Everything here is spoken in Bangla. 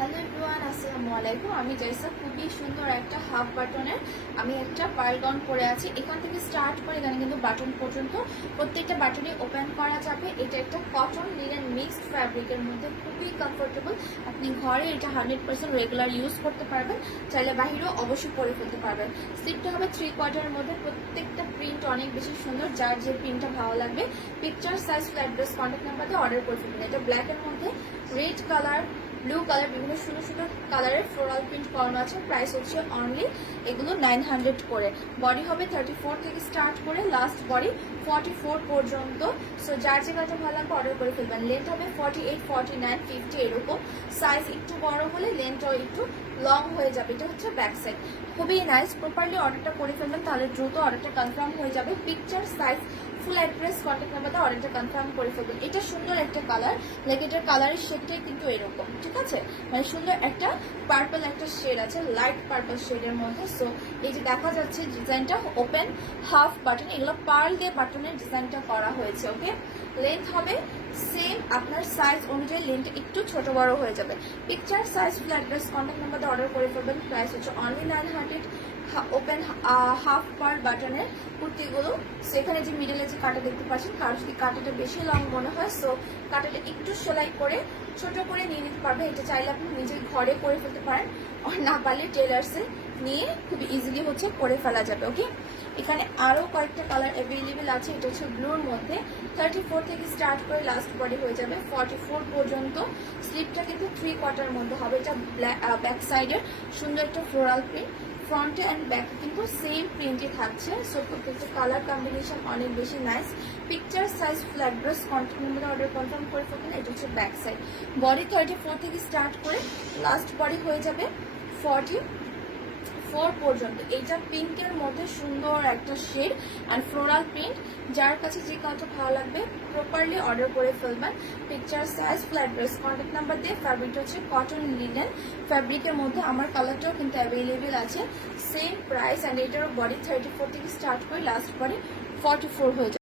হ্যালো এভরিওয়ান, আসসালামু আলাইকুম। আমি জাইসা খুবই সুন্দর একটা হাফ বাটনের আমি একটা পার্ল গাউন পরে আছি। এখান থেকে স্টার্ট করে এখানে কিন্তু বাটন পর্যন্ত প্রত্যেকটা বাটনই ওপেন করা যাবে। এটা একটা কটন লিনেন মিক্সড ফ্যাব্রিকের মধ্যে খুবই কমফোর্টেবল। আপনি ঘরে এটা 100% রেগুলার ইউজ করতে পারবেন, চাইলে বাহিরেও অবশ্যই পরে ফেলতে পারবেন। স্লিপটা হবে 3/4 মধ্যে। প্রত্যেকটা প্রিন্ট অনেক বেশি সুন্দর, যার যে প্রিন্টটা ভালো লাগবে picture size flat dress contact number দিয়ে অর্ডার করে ফেলবেন। এটা ব্ল্যাকের মধ্যে রেড কালার, ব্লু কালার, বিভিন্ন সুন্দর সুন্দর কালারের ফ্লোরাল প্রিন্ট করানো আছে। প্রাইস হচ্ছে অনলি এগুলো 900 করে। বডি হবে 34 থেকে স্টার্ট করে লাস্ট বডি 44 পর্যন্ত। সো যার যে কাজটা ভালো লাগবে অর্ডার করে ফেলবেন। লেন্থ হবে 48, 49, 50 এরকম। সাইজ একটু বড় হলে লেন্থটাও একটু লং হয়ে যাবে। এটা হচ্ছে ব্যাক সাইড। খুবই নাইস। প্রপারলি অর্ডারটা করে ফেলবেন, তাহলে দ্রুত অর্ডারটা কনফার্ম হয়ে যাবে। Picture size full address contact নাম্বারে অর্ডারটা কনফার্ম করে ফেলবেন। এটা সুন্দর একটা কালার, লাইক এটার কালারের শেডটাই কিন্তু এরকম, ঠিক আছে? মানে সুন্দর একটা পার্পল একটা শেড আছে, লাইট পার্পল শেডের মধ্যে। সো এই যে দেখা যাচ্ছে ডিজাইনটা ওপেন হাফ বাটন, এগুলো পার্ল দিয়ে বাটনের ডিজাইনটা করা হয়েছে। ওকে, লেন্থ হবে সেম, আপনার সাইজ অনুযায়ী লেন্থ একটু ছোট বড় হয়ে যাবে। Picture size full address contact নাম্বারে অর্ডার করে ফেলবেন। প্রাইস হচ্ছে অনলি 900। ওপেন হাফ পার্ল বাটনের কুর্তিগুলো। সেখানে যে মিডলে যে কাটা দেখতে পাচ্ছেন, কারো যদি কাটাটা বেশি লং মনে হয় সো কাটাটা একটু সেলাই করে ছোট করে নিয়ে নিতে পারবে। এটা চাইলে আপনি নিজেই ঘরে করে ফেলতে পারেন, আর না পারলে টেলার্সে নিয়ে খুব ইজিলি হচ্ছে করে ফেলা যাবে। ওকে, এখানে আরও কয়েকটা কালার অ্যাভেলেবেল আছে। এটা হচ্ছে ব্লুর মধ্যে 34 থেকে স্টার্ট করে লাস্ট বডি হয়ে যাবে 44 পর্যন্ত। স্লিপটা কিন্তু 3/4 মধ্যে হবে। এটা ব্যাক সাইডের সুন্দর একটা ফ্লোরাল প্রিন্ট, ফ্রন্টে অ্যান্ড ব্যাকে কিন্তু সেম প্রিন্টে থাকছে। সো প্রত্যেকটা কালার কম্বিনেশন অনেক বেশি nice. Picture size flat dress contact নাম্বারে অর্ডার কনফার্ম করে ফেলবেন। এটা হচ্ছে ব্যাক সাইড। বডি 34 থেকে স্টার্ট করে লাস্ট বডি হয়ে যাবে 44 পর্যন্ত। এইটা পিঙ্কের মধ্যে সুন্দর একটা শেড অ্যান্ড ফ্লোরাল প্রিন্ট। যার কাছে যে কাজটা ভালো লাগবে প্রপারলি অর্ডার করে ফেলবেন। Picture size flat dress contact number দিয়ে। ফ্যাব্রিকটা হচ্ছে কটন লিনেন ফ্যাব্রিকের মধ্যে। আমার কালারটাও কিন্তু অ্যাভেলেবেল আছে। সেম প্রাইস অ্যান্ড এটার বডি 34 থেকে স্টার্ট করে লাস্ট বডি 44 হয়ে যাবে।